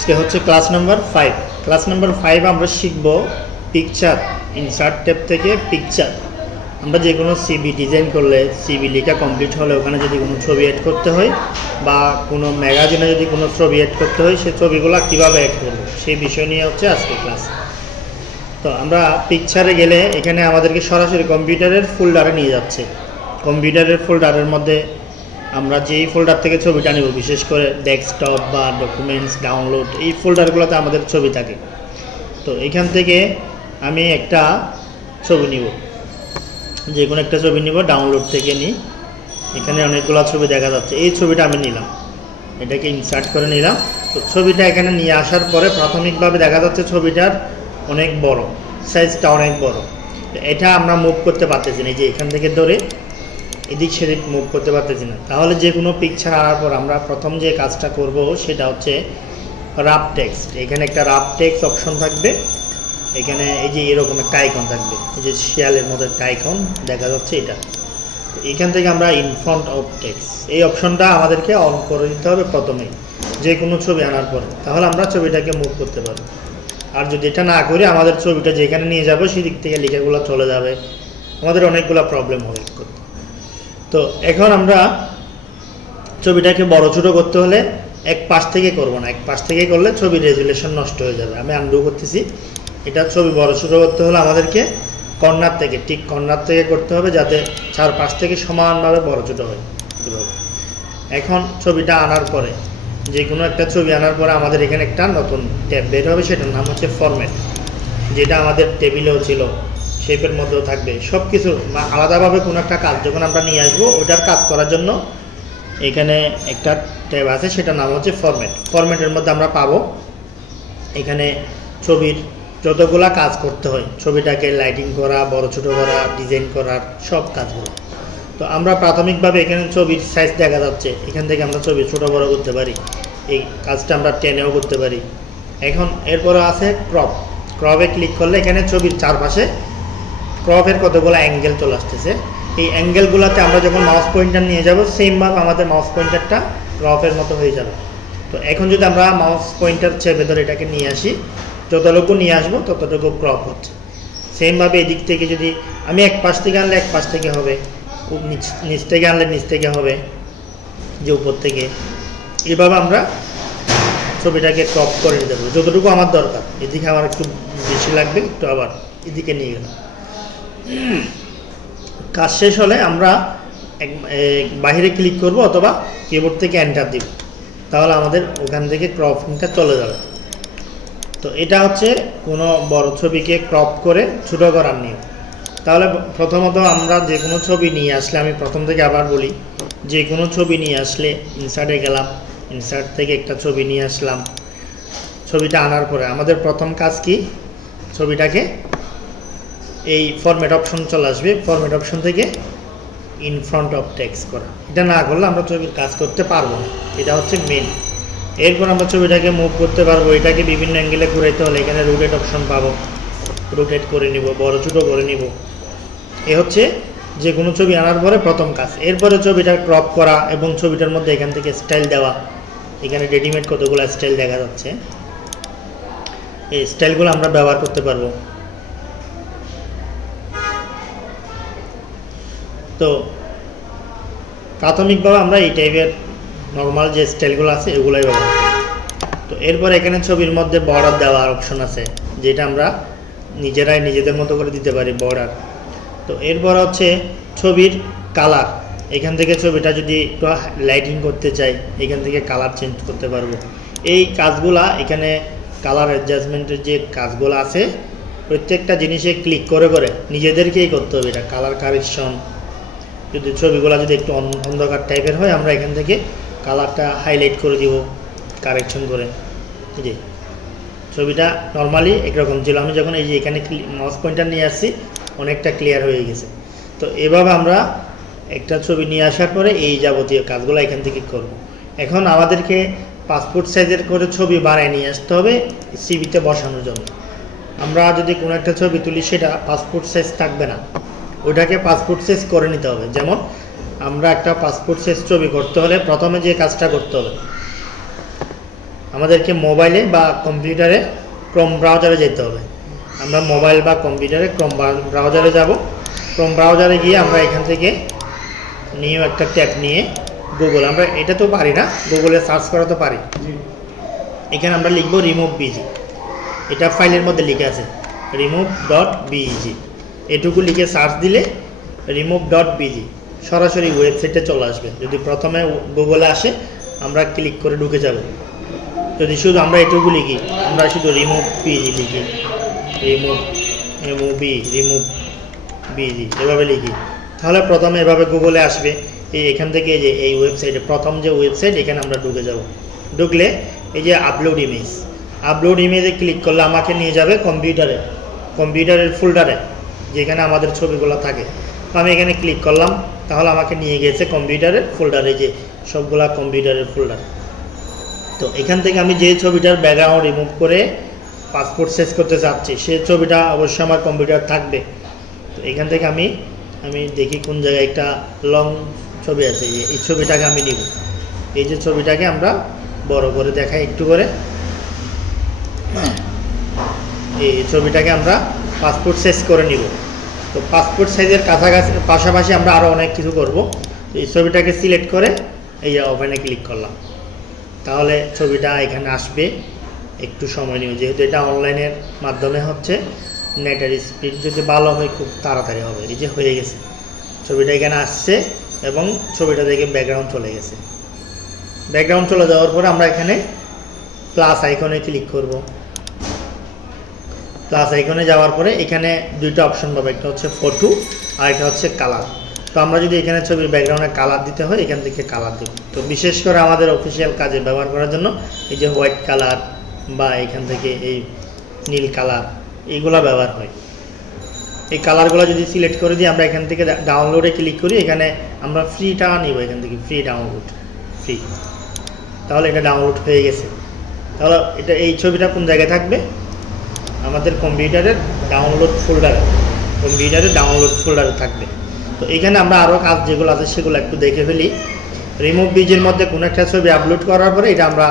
আজকে হচ্ছে class number 5। Class number 5 আমরা শিখব পিকচার। ইনসার্ট ট্যাব থেকে পিকচার। আমরা যে কোনো সিবি ডিজাইন করলে, সিবি লেখা কমপ্লিট হলে ওখানে যদি কোনো ছবি অ্যাড করতে হয় বা কোনো ম্যাগাজিনে যদি কোনো ছবি অ্যাড করতে হয়, সেই ছবিগুলো কীভাবে অ্যাড করবো সেই বিষয় নিয়ে হচ্ছে আজকে ক্লাস। তো আমরা পিকচারে গেলে এখানে আমাদেরকে সরাসরি কম্পিউটারের ফোল্ডারে নিয়ে যাচ্ছে। কম্পিউটারের ফোল্ডারের মধ্যে আমরা যেই ফোল্ডার থেকে ছবিটা নেব, বিশেষ করে ডেস্কটপ বা ডকুমেন্টস, ডাউনলোড, এই ফোল্ডারগুলোতে আমাদের ছবি থাকে। তো এখান থেকে আমি একটা ছবি নিব, যে কোনো একটা ছবি নিব, ডাউনলোড থেকে নিই। এখানে অনেকগুলো ছবি দেখা যাচ্ছে, এই ছবিটা আমি নিলাম, এটাকে ইনসার্ট করে নিলাম। তো ছবিটা এখানে নিয়ে আসার পরে প্রাথমিকভাবে দেখা যাচ্ছে ছবিটার অনেক বড়, সাইজটা অনেক বড়। এটা আমরা মুভ করতে পারতেছি না, যে এখান থেকে ধরে এদিক সেদিক মুভ করতে পারতেছি না। তাহলে যে কোনো পিকচার আনার পর আমরা প্রথম যে কাজটা করব সেটা হচ্ছে রাফ টেক্সট। এখানে একটা রাফ টেক্সট অপশন থাকবে, এখানে এই যে এরকম একটা আইকন থাকবে, এই যে শিয়ালের মতো একটা আইকন দেখা যাচ্ছে, এটা। এখান থেকে আমরা ইন ফ্রন্ট অফ টেক্সট, এই অপশনটা আমাদেরকে অন করে দিতে হবে প্রথমেই যে কোনো ছবি আনার পরে, তাহলে আমরা ছবিটাকে মুভ করতে পারবো। আর যদি এটা না করি আমাদের ছবিটা যেখানে নিয়ে যাবো সেদিক থেকে লেখাগুলো চলে যাবে, আমাদের অনেকগুলো প্রবলেম হবে করতে। তো এখন আমরা ছবিটাকে বড় ছোটো করতে হলে এক পাশ থেকে করব না, এক পাশ থেকে করলে ছবির রেজুলেশন নষ্ট হয়ে যাবে। আমি আনডু করতেছি। এটা ছবি বড় ছোটো করতে হলে আমাদেরকে কর্নার থেকে, ঠিক কর্নার থেকে করতে হবে, যাতে চার পাশ থেকে সমানভাবে বড় ছোটো হয়। এখন ছবিটা আনার পরে, যে কোনো একটা ছবি আনার পরে আমাদের এখানে একটা নতুন ট্যাব বের হবে, সেটার নাম হচ্ছে ফরম্যাট, যেটা আমাদের টেবিলেও ছিল, শেপের মধ্যেও থাকবে। সব কিছু আলাদাভাবে কোনো একটা কাজ যখন আমরা নিয়ে আসবো, ওইটার কাজ করার জন্য এখানে একটা ট্যাব আছে, সেটার নাম হচ্ছে ফরম্যাট। ফরম্যাটের মধ্যে আমরা পাবো এখানে ছবির যতগুলা কাজ করতে হয়, ছবিটাকে লাইটিং করা, বড় ছোটো করা, ডিজাইন করার সব কাজগুলো। তো আমরা প্রাথমিকভাবে এখানে ছবির সাইজ দেখা যাচ্ছে, এখান থেকে আমরা ছবি ছোটো বড় করতে পারি, এই কাজটা আমরা টেনেও করতে পারি। এখন এরপরে আছে ক্রপ। ক্রপে ক্লিক করলে এখানে ছবির চারপাশে ক্রপের কতগুলো অ্যাঙ্গেল চলে আসতেছে। এই অ্যাঙ্গেলগুলোতে আমরা যখন মাউস পয়েন্টার নিয়ে যাব, সেমভাবে আমাদের মাউস পয়েন্টারটা ক্রপের মতো হয়ে যাবে। তো এখন যদি আমরা মাউস পয়েন্টার চেপে ধরে এটাকে নিয়ে আসি, যতটুকু নিয়ে আসবো ততটুকু ক্রপ হচ্ছে। সেমভাবে এদিক থেকে যদি আমি এক পাশ থেকে আনলে এক পাশ থেকে হবে, নিচ থেকে আনলে নিচ থেকে হবে, যে উপর থেকে। এভাবে আমরা ছবিটাকে ক্রপ করে নিতে পারবো যতটুকু আমার দরকার। এদিকে আমার একটু বেশি লাগবে, একটু আবার এদিকে নিয়ে গেলাম। কাজ শেষ হলে আমরা বাইরে ক্লিক করব অথবা কিবোর্ড থেকে এন্টার দিব, তাহলে আমাদের ওখান থেকে ক্রপিংটা চলে যাবে। তো এটা হচ্ছে কোনো বড় ছবিকে ক্রপ করে ছোটো করার নিয়ম। তাহলে প্রথমত আমরা যে কোনো ছবি নিয়ে আসলে, আমি প্রথম থেকে আবার বলি, যে কোনো ছবি নিয়ে আসলে ইনসার্টে গেলাম, ইনসার্ট থেকে একটা ছবি নিয়ে আসলাম। ছবিটা আনার পরে আমাদের প্রথম কাজ কি, ছবিটাকে এই ফরম্যাট অপশন চলে আসবে, ফরম্যাট অপশন থেকে ইন ফ্রন্ট অফ টেক্সট করা। এটা না করলে আমরা ছবির কাজ করতে পারবো না, এটা হচ্ছে মেন। এরপর আমরা ছবিটাকে মুভ করতে পারবো। এটাকে বিভিন্ন অ্যাঙ্গেলে ঘুরাইতে হলে এখানে রোটেট অপশন পাবো, রোটেট করে নিব, বড় ছোটো করে নিব। এ হচ্ছে যে কোনো ছবি আনার পরে প্রথম কাজ। এরপরে ছবিটা ক্রপ করা এবং ছবিটার মধ্যে এখান থেকে স্টাইল দেওয়া। এখানে রেডিমেড কতগুলো স্টাইল দেখা যাচ্ছে, এই স্টাইলগুলো আমরা ব্যবহার করতে পারবো। তো প্রাথমিকভাবে আমরা এই টাইপের নর্মাল যে স্টাইলগুলো আছে এগুলোই ব্যবহার করি। তো এরপর এখানে ছবির মধ্যে বর্ডার দেওয়ার অপশন আছে, যেটা আমরা নিজেরাই নিজেদের মতো করে দিতে পারি বর্ডার। তো এরপর হচ্ছে ছবির কালার। এখান থেকে ছবিটা যদি একটু লাইটিং করতে চাই, এখান থেকে কালার চেঞ্জ করতে পারবো। এই কাজগুলা এখানে কালার অ্যাডজাস্টমেন্টের যে কাজগুলো আছে, প্রত্যেকটা জিনিসে ক্লিক করে করে নিজেদেরকেই করতে হবে। এটা কালার কারেকশন, যদি ছবিগুলো যদি একটু অন্ধকার টাইপের হয়, আমরা এখান থেকে কালারটা হাইলাইট করে দিব কারেকশন করে। জি, ছবিটা নর্মালি একরকম ছিল, আমি যখন এই যে এখানে মাউস পয়েন্টার নিয়ে আসছি অনেকটা ক্লিয়ার হয়ে গেছে। তো এভাবে আমরা একটা ছবি নিয়ে আসার পরে এই যাবতীয় কাজগুলো এখান থেকে করব। এখন আমাদেরকে পাসপোর্ট সাইজের করে ছবি বানায় নিয়ে আসতে হবে সিভিতে বসানোর জন্য। আমরা যদি কোনো একটা ছবি তুলি, সেটা পাসপোর্ট সাইজ থাকবে না, ওইটাকে পাসপোর্ট সাইজ করে নিতে হবে। যেমন আমরা একটা পাসপোর্ট সাইজ ছবি করতে হলে প্রথমে যে কাজটা করতে হবে, আমাদেরকে মোবাইলে বা কম্পিউটারে ক্রোম ব্রাউজারে যেতে হবে। আমরা মোবাইল বা কম্পিউটারে ক্রোম ব্রাউজারে যাব। ক্রোম ব্রাউজারে গিয়ে আমরা এখান থেকে নিউ একটা ট্যাব নিয়ে গুগল, আমরা এটা তো পারি না, গুগলে সার্চ করা তো পারি। এখানে আমরা লিখব রিমুভ বিজি, এটা ফাইলের মধ্যে লিখে আছে remove.bg, এটুকু লিখে সার্চ দিলে remove.bg সরাসরি ওয়েবসাইটে চলে আসবে। যদি প্রথমে গুগলে আসে আমরা ক্লিক করে ঢুকে যাব। যদি শুধু আমরা এটুকু লিখি, আমরা শুধু রিমুভ বিজি লিখি, রিমুভ বিজি এভাবে লিখি, তাহলে প্রথমে এভাবে গুগলে আসবে। এখান থেকে যে এই ওয়েবসাইটে প্রথম যে ওয়েবসাইট, এখানে আমরা ঢুকে যাব। ঢুকলে এই যে আপলোড ইমেজে ক্লিক করলে আমাকে নিয়ে যাবে কম্পিউটারের ফোল্ডারে, যেখানে আমাদের ছবিগুলো থাকে। তো আমি এখানে ক্লিক করলাম, তাহলে আমাকে নিয়ে গেছে কম্পিউটারের ফোল্ডারে, যে সবগুলা কম্পিউটারের ফোল্ডার। তো এখান থেকে আমি যে ছবিটার ব্যাকগ্রাউন্ড রিমুভ করে পাসপোর্ট সেট করতে চাচ্ছি, সেই ছবিটা অবশ্যই আমার কম্পিউটার থাকবে। তো এখান থেকে আমি দেখি কোন জায়গায় একটা লং ছবি আছে, এই ছবিটাকে আমি নিব। এই যে ছবিটাকে আমরা বড় করে দেখাই একটু করে, এই ছবিটাকে আমরা পাসপোর্ট সাইজ করে নিব। তো পাসপোর্ট সাইজের কাছাকাছি পাশাপাশি আমরা আরও অনেক কিছু করব। এই ছবিটাকে সিলেক্ট করে এই যে ওপেনে ক্লিক করলাম, তাহলে ছবিটা এখানে আসবে। একটু সময় নিও, যেহেতু এটা অনলাইনের মাধ্যমে হচ্ছে, নেটের স্পিড যদি ভালো হয় খুব তাড়াতাড়ি হবে। এই যে হয়ে গেছে, ছবিটা এখানে আসছে এবং ছবিটা থেকে ব্যাকগ্রাউন্ড চলে গেছে। ব্যাকগ্রাউন্ড চলে যাওয়ার পরে আমরা এখানে প্লাস আইকনে ক্লিক করব। প্লাস আইকনে যাওয়ার পরে এখানে দুইটা অপশন পাবো, একটা হচ্ছে ফটো আর একটা হচ্ছে কালার। তো আমরা যদি এখানে ছবির ব্যাকগ্রাউন্ডে কালার দিতে হয়, এখান থেকে কালার দেব। তো বিশেষ করে আমাদের অফিসিয়াল কাজে ব্যবহার করার জন্য এই যে হোয়াইট কালার বা এখান থেকে এই নীল কালার, এইগুলা ব্যবহার হয়। এই কালারগুলো যদি সিলেক্ট করে দিই, আমরা এখান থেকে ডাউনলোডে ক্লিক করি, এখানে আমরা ফ্রিটা নিব, এখান থেকে ফ্রি, তাহলে এটা ডাউনলোড হয়ে গেছে। তাহলে এই ছবিটা কোন জায়গায় থাকবে? আমাদের কম্পিউটারের ডাউনলোড ফোল্ডারে থাকবে। তো এখানে আমরা আরও কাজ যেগুলো আছে সেগুলো একটু দেখে ফেলি। রিমুভ বিজির মধ্যে কোনো একটা ছবি আপলোড করার পরে এটা আমরা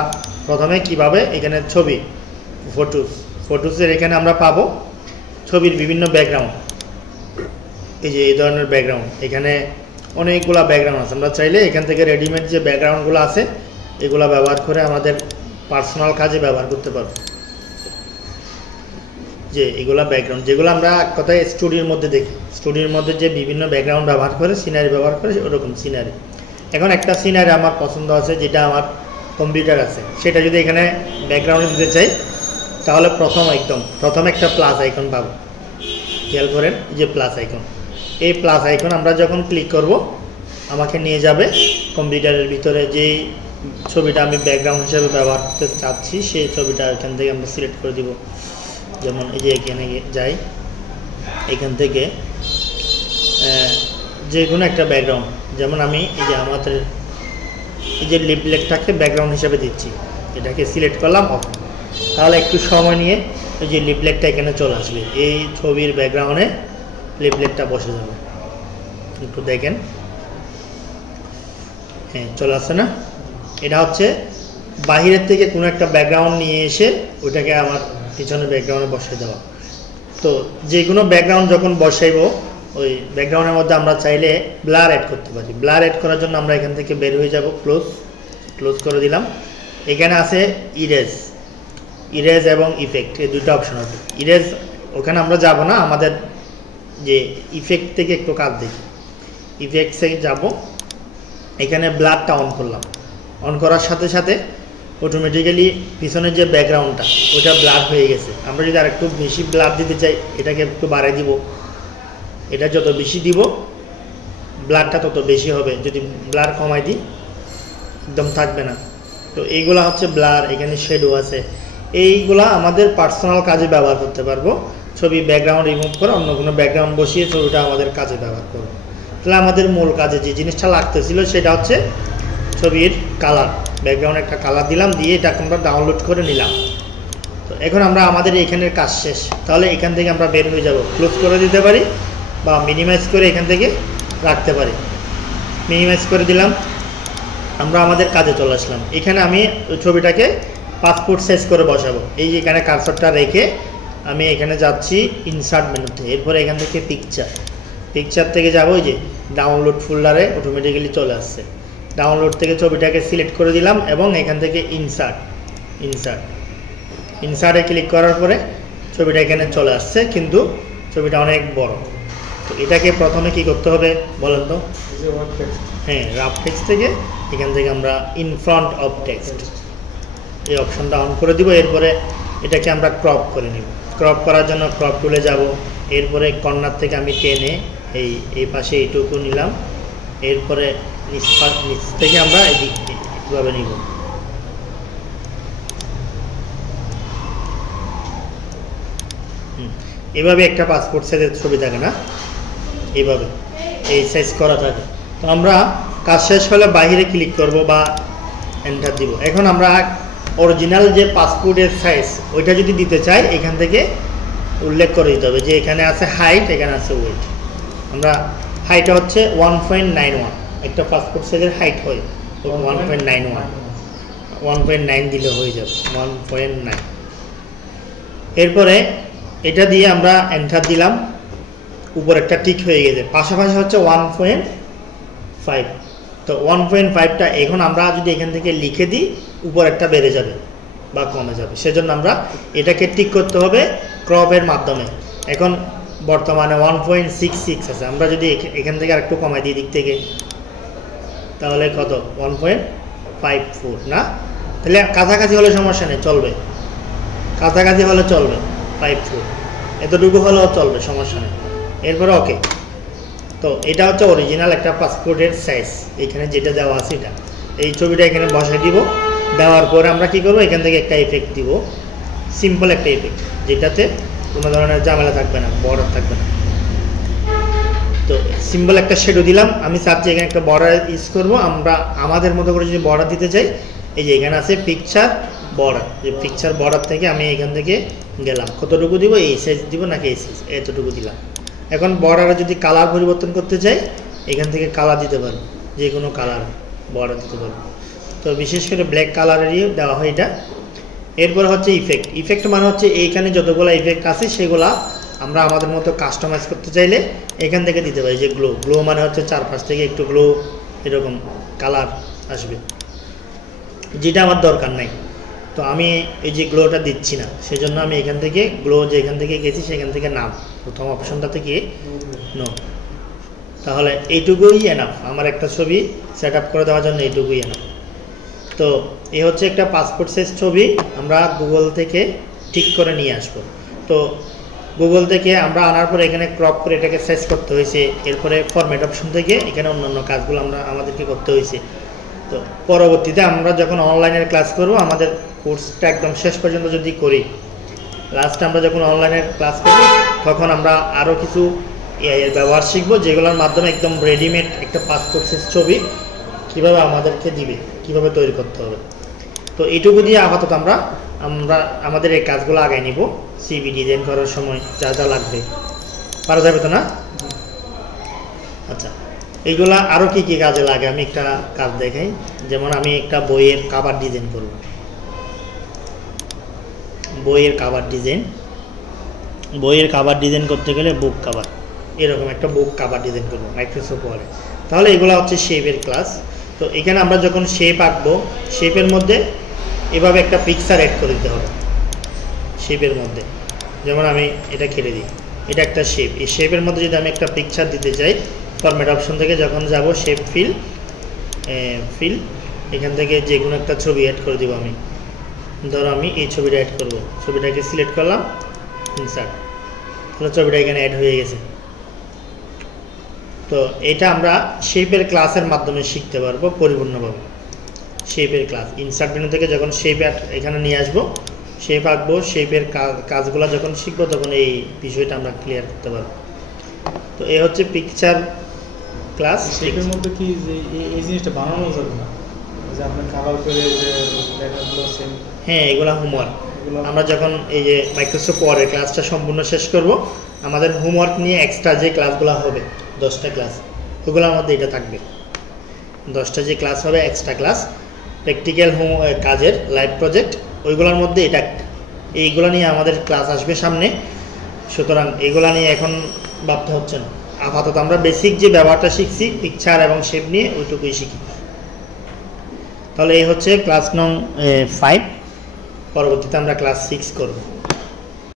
প্রথমে কিভাবে এখানে ছবি ফটোসের এখানে আমরা পাবো ছবির বিভিন্ন ব্যাকগ্রাউন্ড। এই যে এই ধরনের ব্যাকগ্রাউন্ড, এখানে অনেকগুলা ব্যাকগ্রাউন্ড আছে। আমরা চাইলে এখান থেকে রেডিমেড যে ব্যাকগ্রাউন্ডগুলো আছে এগুলো ব্যবহার করে আমাদের পার্সোনাল কাজে ব্যবহার করতে পারবো। যে এগুলা ব্যাকগ্রাউন্ড যেগুলো আমরা কোথায় স্টুডিওর মধ্যে দেখি, স্টুডিওর মধ্যে যে বিভিন্ন ব্যাকগ্রাউন্ড ব্যবহার করে সিনারি ব্যবহার করে, ওরকম সিনারি। এখন একটা সিনারি আমার পছন্দ আছে, যেটা আমার কম্পিউটার আছে, সেটা যদি এখানে ব্যাকগ্রাউন্ডে দিতে চাই, তাহলে প্রথম একটা প্লাস আইকন পাবো। খেয়াল করেন যে প্লাস আইকন, এই প্লাস আইকন আমরা যখন ক্লিক করব আমাকে নিয়ে যাবে কম্পিউটারের ভিতরে যেই ছবিটা আমি ব্যাকগ্রাউন্ড হিসেবে ব্যবহার করতে চাচ্ছি, সেই ছবিটা এখান থেকে আমরা সিলেক্ট করে দিব। যেমন এই যে এখানে যাই, এখান থেকে যে কোনো একটা ব্যাকগ্রাউন্ড, যেমন আমি এই যে আমাদের এই যে লিফলেটটাকে ব্যাকগ্রাউন্ড হিসেবে দিচ্ছি, এটাকে সিলেক্ট করলাম অফ। তাহলে একটু সময় নিয়ে এই যে লিফলেটটা এখানে চলে আসবে, এই ছবির ব্যাকগ্রাউন্ডে লিফলেটটা বসে যাবে। একটু দেখেন, হ্যাঁ চলে আসছে না? এটা হচ্ছে বাহিরের থেকে কোনো একটা ব্যাকগ্রাউন্ড নিয়ে এসে ওইটাকে আমার পিছনে ব্যাকগ্রাউন্ডে বসিয়ে দেওয়া। তো যে কোনো ব্যাকগ্রাউন্ড যখন বসাইব, ওই ব্যাকগ্রাউন্ডের মধ্যে আমরা চাইলে ব্লার অ্যাড করতে পারি। ব্লার অ্যাড করার জন্য আমরা এখান থেকে বের হয়ে যাব, ক্লোজ করে দিলাম। এখানে আছে ইরেজ এবং ইফেক্ট, এই দুটো অপশন আছে। ইরেজ ওখানে আমরা যাব না, আমাদের যে ইফেক্ট থেকে একটু কাজ দেখি। ইফেক্টসে যাব, এখানে ব্লারটা অন করলাম। অন করার সাথে সাথে অটোমেটিক্যালি পিছনের যে ব্যাকগ্রাউন্ডটা ওটা ব্লার হয়ে গেছে। আমরা যদি আরেকটু বেশি ব্লার দিতে চাই, এটাকে একটু বাড়িয়ে দিব। এটা যত বেশি দিব ব্লারটা তত বেশি হবে, যদি ব্লার কমাই দিই একদম থাকবে না। তো এইগুলা হচ্ছে ব্লার, এখানে শেডো আছে। এইগুলা আমাদের পার্সোনাল কাজে ব্যবহার করতে পারবো। ছবি ব্যাকগ্রাউন্ড রিমুভ করে অন্য কোনো ব্যাকগ্রাউন্ড বসিয়ে ছবিটা আমাদের কাজে ব্যবহার করবো। তাহলে আমাদের মূল কাজে যে জিনিসটা লাগতেছিল সেটা হচ্ছে ছবির কালার। ব্যাকগ্রাউন্ডে একটা কালার দিলাম, দিয়ে এটাকে আমরা ডাউনলোড করে নিলাম। তো এখন আমরা আমাদের এখানের কাজ শেষ। তাহলে এখান থেকে আমরা বের হয়ে যাব, ক্লোজ করে দিতে পারি বা মিনিমাইজ করে এখান থেকে রাখতে পারি। মিনিমাইজ করে দিলাম, আমরা আমাদের কাজে চলে আসলাম। এখানে আমি ছবিটাকে পাসপোর্ট সাইজ করে বসাবো। এই যে এখানে কার্সরটা রেখে আমি এখানে যাচ্ছি ইনসার্ট মেনুতে, এরপরে এখান থেকে পিকচার থেকে যাবো, ওই যে ডাউনলোড ফোল্ডারে অটোমেটিক্যালি চলে আসছে। ডাউনলোড থেকে ছবিটাকে সিলেক্ট করে দিলাম এবং এখান থেকে ইনসার্টে ক্লিক করার পরে ছবিটা এখানে চলে আসছে, কিন্তু ছবিটা অনেক বড়। তো এটাকে প্রথমে কি করতে হবে বলেন তো? হ্যাঁ, রাফ টেক্সট থেকে এখান থেকে আমরা ইন ফ্রন্ট অফ টেক্সট এই অপশনটা অন করে দিব। এরপরে এটাকে আমরা ক্রপ করে নিব। ক্রপ করার জন্য ক্রপ টুলে যাব, এরপরে কর্নার থেকে আমি টেনে এই পাশে এইটুকু নিলাম, এরপরে নিচ থেকে আমরা এইভাবে নিব। এভাবে একটা পাসপোর্ট সাইজের ছবি থাকে না, এইভাবে এই সাইজ করা থাকে। তো আমরা কাজ শেষ হলে বাইরে ক্লিক করব বা এন্টার দিব। এখন আমরা অরিজিনাল যে পাসপোর্টের সাইজ ওইটা যদি দিতে চাই, এখান থেকে উল্লেখ করে দিতে হবে যে এখানে আছে হাইট, এখানে আছে ওয়েট। আমরা হাইটটা হচ্ছে 1.91, একটা পাসপোর্ট সাইজের হাইট হয় 1.91, 1.9 দিলে হয়ে যাবে 1.9। এরপরে এটা দিয়ে আমরা এন্টার দিলাম, উপর একটা টিক হয়ে গেছে, পাশাপাশি হচ্ছে 1.5। তো 1.5টা এখন আমরা যদি এখান থেকে লিখে দিই, উপর একটা বেড়ে যাবে বা কমে যাবে, সেজন্য আমরা এটাকে টিক করতে হবে ক্রপের মাধ্যমে। এখন বর্তমানে 1.66 আছে, আমরা যদি এখান থেকে আরেকটু কমাই দিই দিক থেকে, তাহলে কত 1.54 না? তাহলে কাছাকাছি হলে সমস্যা নেই, চলবে, কাছাকাছি হলে চলবে, 54 এতটুকু হলেও চলবে, সমস্যা নেই। এরপরে ওকে। তো এটা হচ্ছে অরিজিনাল একটা পাসপোর্টের সাইজ, এখানে যেটা দেওয়া আছে এটা। এই ছবিটা এখানে বসাই দিব, দেওয়ার পরে আমরা কি করব, এখান থেকে একটা ইফেক্ট দিব, সিম্পল একটা ইফেক্ট, যেটাতে কোনো ধরনের ঝামেলা থাকবে না, বর্ডার থাকবে না। তো সিম্পল একটা শেডো দিলাম, আমি চাচ্ছি এখানে একটা বর্ডার ইউজ করব। আমরা আমাদের মতো করে যদি বর্ডার দিতে চাই, এই যে এখানে আছে পিকচার বর্ডার, যে পিকচার বর্ডার থেকে আমি এখান থেকে গেলাম, কতটুকু দিব, এই সাইজ দিব নাকি এই সাইজ, এতটুকু দিলাম। এখন বর্ডারে যদি কালার পরিবর্তন করতে চাই, এখান থেকে কালার দিতে পারবো, যে কোনো কালার বর্ডার দিতে পারবো। তো বিশেষ করে ব্ল্যাক কালারেরই দেওয়া হয় এটা। এরপর হচ্ছে ইফেক্ট মানে হচ্ছে এইখানে যতগুলো ইফেক্ট আছে সেগুলা আমরা আমাদের মতো কাস্টমাইজ করতে চাইলে এখান থেকে দিতে পারি। যে গ্লো মানে হচ্ছে চারপাশ থেকে একটু গ্লো এরকম কালার আসবে, যেটা আমার দরকার নাই। তো আমি এই যে গ্লোটা দিচ্ছি না, সেজন্য আমি এখান থেকে গ্লো যে এখান থেকে গেছি সেখান থেকে নাম, প্রথম অপশনটা থেকে নো। তাহলে এইটুকুই এনাফ, আমার একটা ছবি সেট আপ করে দেওয়ার জন্য এইটুকুই এনাফ। তো এই হচ্ছে একটা পাসপোর্ট সাইজ ছবি, আমরা গুগল থেকে ঠিক করে নিয়ে আসব। তো গুগল থেকে আমরা আনার পরে এখানে ক্রপ করে এটাকে সাইজ করতে হয়েছে। এরপরে ফরম্যাট অপশন থেকে এখানে অন্যান্য কাজগুলো আমাদেরকে করতে হয়েছে। তো পরবর্তীতে আমরা যখন অনলাইনের ক্লাস করব, আমাদের কোর্সটা একদম শেষ পর্যন্ত যদি করি, লাস্টে আমরা যখন অনলাইনের ক্লাস করব, তখন আমরা আরও কিছু এআইয়ের ব্যবহার শিখবো, যেগুলোর মাধ্যমে একদম রেডিমেড একটা পাসপোর্ট সাইজ ছবি কীভাবে আমাদেরকে দিবে, কীভাবে তৈরি করতে হবে। তো এইটুকু দিয়ে আপাতত আমরা আমাদের এই কাজগুলো আগায় নিব। সিভি ডিজাইন করার সময় যা যা লাগবে পারা যাবে তো না? আচ্ছা, এইগুলা আরও কি কি কাজে লাগে আমি একটা কাজ দেখাই। যেমন আমি একটা বইয়ের কাভার ডিজাইন করব, বইয়ের কাভার ডিজাইন করতে গেলে বুক কাভার, এরকম একটা বুক কাভার ডিজাইন করবো মাইক্রোসফট ওয়ার্ডে। তাহলে এগুলো হচ্ছে শেপের ক্লাস। তো এখানে আমরা যখন শেপ আঁকবো, শেপের মধ্যে এভাবে একটা পিকচার অ্যাড করে দিতে হবে শেপের মধ্যে। যেমন আমি এটা খেলে দিই, এটা একটা শেপ, এই শেপের মধ্যে যদি আমি একটা পিকচার দিতে চাই, ফরম্যাট অপশন থেকে যখন যাব শেপ ফিল, এখান থেকে যে কোনো একটা ছবি অ্যাড করে দিব। আমি ধরো আমি এই ছবিটা অ্যাড করব, ছবিটাকে সিলেক্ট করলাম, ইনসার্ট, তাহলে ছবিটা এখানে অ্যাড হয়ে গেছে। তো এটা আমরা শেপের ক্লাসের মাধ্যমে শিখতে পারবো পরিপূর্ণভাবে। শেপের ক্লাস ইনসার্ট মেনু থেকে যখন শেপ এখানে নিয়ে আসবো, শেপ আঁকবো, শেপের কাজগুলো যখন শিখবো, তখন এই বিষয়টা আমরা ক্লিয়ার করতে পারবো। তো এই হচ্ছে পিকচার ক্লাস। শেপের মধ্যে কি যে এই জিনিসটা বানানো যাবে না, যে আপনি কাভার করে যে লেখাগুলো সেম? হ্যাঁ, এগুলো হোমওয়ার্ক। আমরা যখন এই যে মাইক্রোসফট ওয়ার্ডের ক্লাসটা সম্পূর্ণ শেষ করব, আমাদের হোমওয়ার্ক নিয়ে এক্সট্রা যে ক্লাসগুলো হবে 10টা ক্লাস, ওগুলোর মধ্যে এটা থাকবে। 10টা যে ক্লাস হবে এক্সট্রা ক্লাস, প্র্যাকটিক্যাল কাজের লাইভ প্রজেক্ট, ওইগুলোর মধ্যে এটা একটা। এইগুলো নিয়ে আমাদের ক্লাস আসবে সামনে, সুতরাং এইগুলো নিয়ে এখন ভাবতে হচ্ছে না। আপাতত আমরা বেসিক যে ব্যবহারটা শিখছি পিকচার এবং শেপ নিয়ে ওইটুকুই শিখি। তাহলে এই হচ্ছে ক্লাস নং 5। পরবর্তীতে আমরা ক্লাস 6 করব।